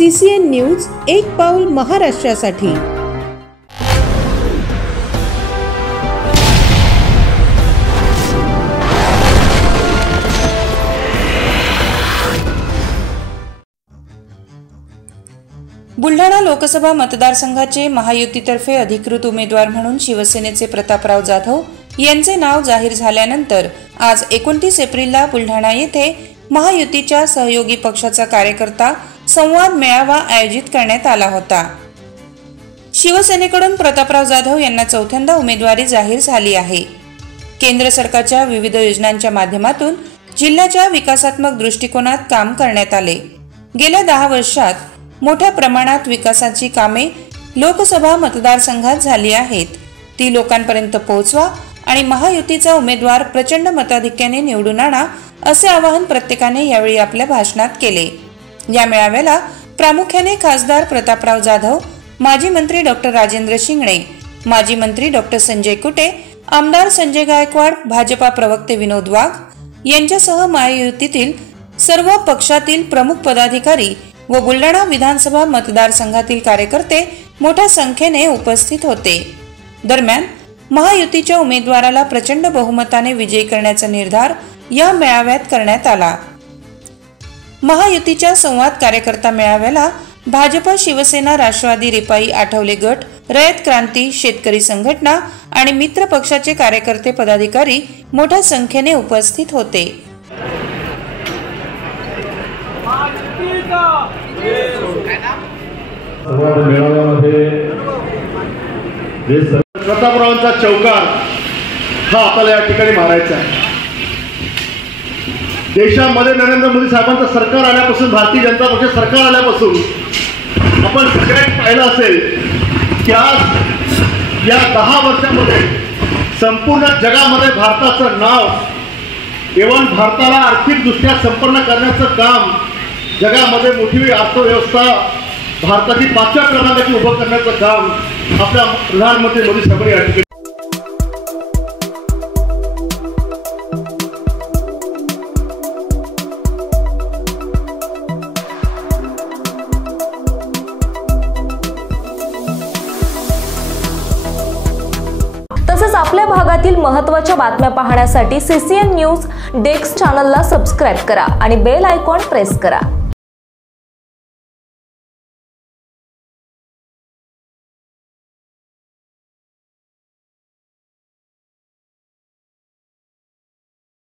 CCN news एक पाऊल महाराष्ट्रासाठी। बुलढाणा लोकसभा मतदारसंघाचे महायुतीतर्फे अधिकृत उमेदवार म्हणून शिवसेनेचे प्रतापराव जाधव यांचे नाव जाहीर झाल्यानंतर आज 29 एप्रिलला बुलढाणा येथे महायुतीच्या सहयोगी पक्षाचा कार्यकर्ता संवाद मेळावा आयोजित करण्यात आला होता। शिवसेनेकडून प्रतापराव जाधव यांना चौथ्यांदा उमेदवारी जाहीर झाली आहे। केंद्र सरकारच्या विविध योजनांच्या माध्यमातून जिल्ह्याच्या विकासात्मक दृष्टिकोनात काम करण्यात आले। गेल्या 10 वर्षात मोठ्या प्रमाणात विकासाची कामे लोकसभा मतदारसंघात झाली आहेत, ती लोकांपर्यंत पोहोचवा आणि महायुतीचा उमेदवार प्रचंड मताधिक्याने निवडून आणा असे आवाहन प्रत्येकाने यावेळी आपल्या भाषणात केले। या मेळाव्याला प्रामुख्याने खासदार प्रतापराव जाधव, माजी मंत्री डॉक्टर राजेंद्र शिंगणे, माजी मंत्री डॉक्टर संजय कुटे, आमदार संजय गायकवाड, भाजपा प्रवक्ते विनोद वाघ यांच्यासह महायुतीतील सर्व पक्षातील प्रमुख पदाधिकारी व बुलढाणा विधानसभा मतदारसंघातील कार्यकर्ते मोठ्या संख्येने उपस्थित होते। दरम्यान महायुतीच्या उमेदवाराला प्रचंड बहुमताने विजयी करण्याचा निर्धार या मेळाव्यात करण्यात आला। महायुतीच्या संवाद कार्यकर्ता मेळाव्याला भाजप, शिवसेना, राष्ट्रवादी, रिपाई, आठवले गट, रयत क्रांती, शेतकरी संघटना आणि मित्र पक्षाचे कार्यकर्ते पदाधिकारी मोठ्या संख्येने उपस्थित होते। प्रतापरावांचा चौकार हा आपल्याला या ठिकाणी मारायचा आहे। देशामध्ये नरेंद्र मोदी साहेबांचं सरकार आल्यापासून, भारतीय जनता पक्ष सरकार आल्यापासून आपण सगळ्यांनी पाहिलं असेल की आज या 10 वर्षांमध्ये संपूर्ण जगामध्ये भारताचं नाव, एवढं भारताला आर्थिकदृष्ट्या संपन्न करण्याचं काम, जगामध्ये मोठी अर्थव्यवस्था भारताची 5व्या क्रमांकाची उभं करण्याचं काम आपल्या प्रधानमंत्री मोदी साहेबांनी या ठिकाणी। तसेच आपल्या भागातील महत्त्वाच्या बातम्या पाहण्यासाठी CCN न्यूज डेस्क चॅनलला सबस्क्राइब करा आणि बेल आयकॉन प्रेस करा।